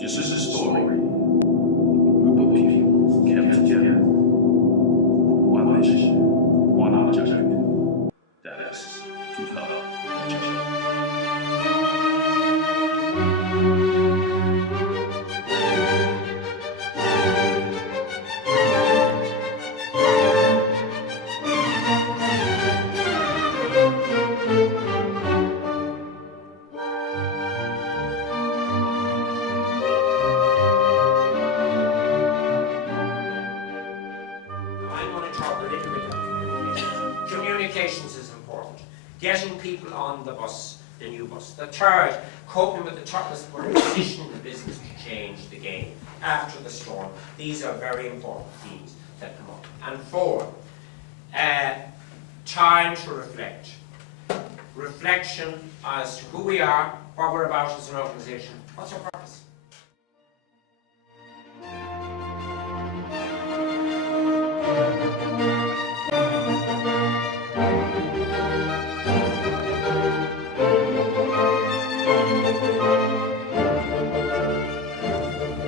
This is a story of a group of people kept together. One mission, one objective. That is, to help each other. I'm going to talk a little bit about communication. Communications is important. Getting people on the bus, the new bus. The third, coping with the toughest position in the business to change the game after the storm. These are very important themes that come up. And four, time to reflect. Reflection as to who we are, what we're about as an organisation, what's our purpose.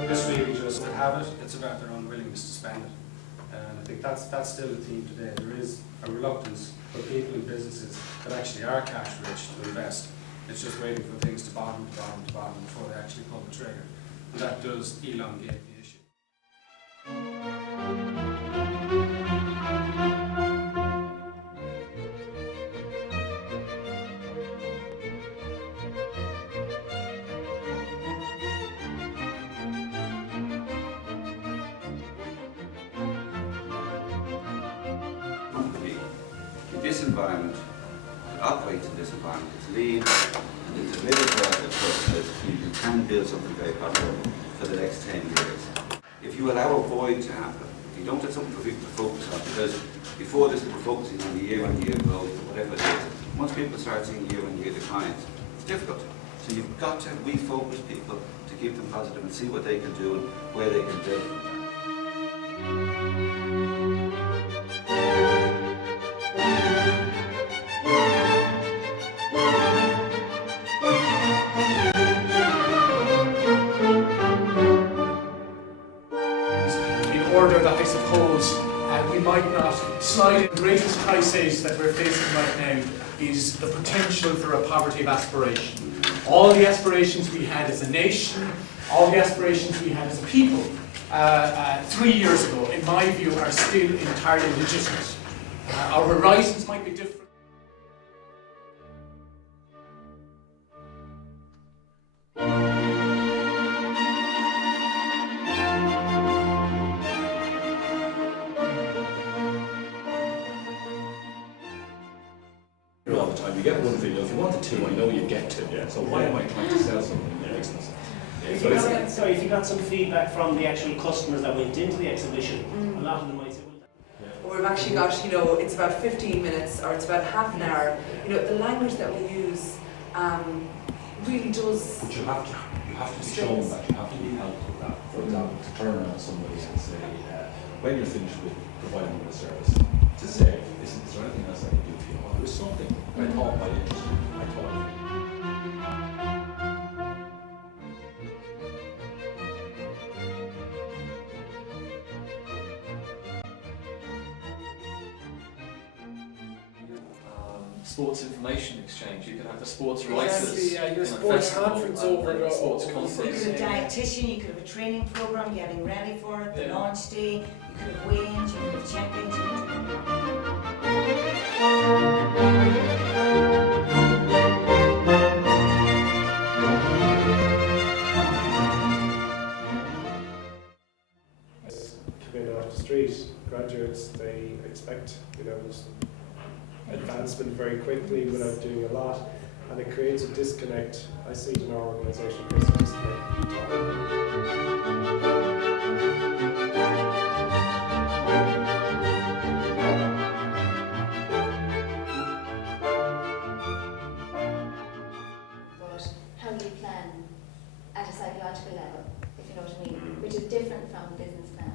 This really just to have it, it's about their own willingness to spend it. And I think that's still the theme today. There is a reluctance for people and businesses that actually are cash rich to invest. It's just waiting for things to bottom before they actually pull the trigger. And that does elongate the issue. Company in this environment, it operates in this environment, it's lean, and it's a middle ground approach that you can build something very profitable for the next 10 years. If you allow a void to happen, if you don't have something for people to focus on, because before this we were focusing on the year-on-year growth or whatever it is, once people start seeing year-on-year declines, it's difficult. So you've got to refocus people to keep them positive and see what they can do and where they can build from that. In order that I suppose we might not slide in. The greatest crisis that we're facing right now is the potential for a poverty of aspiration. All the aspirations we had as a nation, all the aspirations we had as a people 3 years ago, in my view, are still entirely legitimate. Our horizons might be different. All the time. You get one video. If you wanted two, I know you get two. Yeah. So why am I trying to sell something that makes no sense? If you got some feedback from the actual customers that went into the exhibition, a lot of them might say, Or we've actually got, it's about 15 minutes or it's about half an hour. The language that we use really does. But you have to be shown that, you have to be helped with that. For example, to turn around somebody and say, when you're finished with providing the service, to say, is there anything else I can do for you? Well, there's something I thought might interest you. I thought. Sports information exchange. You could have the sports writers. Yeah, your sports conference over. Sports You conference. could have a dietitian, you could have a training program, getting ready for it, the launch day, you could have weigh-ins, you could have check-ins. Coming off the street, graduates, they expect, advancement very quickly without doing a lot, and it creates a disconnect. I see it in our organisation, there's a But how do you plan at a psychological level, if you know what I mean, which is different from business plan.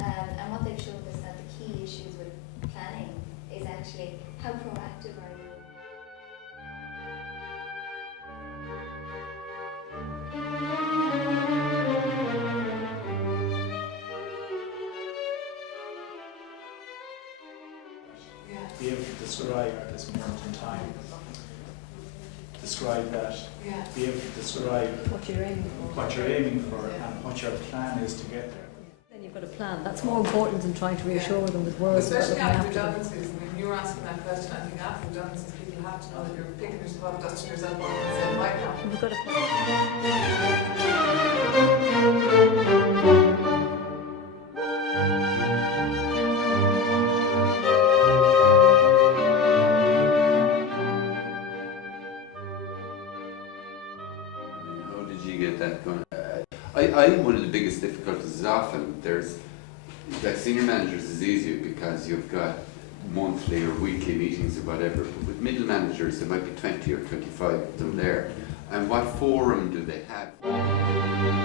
And what they've shown is that the key issues with planning is actually how proactive are you? describe at this moment in time. Describe that, Yeah. be able to describe What you're aiming for. what you're aiming for and what your plan is to get there. Then you've got a plan. That's more important than trying to reassure them with words about Especially looking after after them. redundancies. I mean, you were asking that question. I think after redundancies, people have to know that you're picking yourself up, dusting yourself off, and saying, right now. We've got a How did you get that going? I think one of the biggest difficulties is often there's, like senior managers is easier because you've got monthly or weekly meetings or whatever, but with middle managers there might be 20 or 25 of them there. And what forum do they have?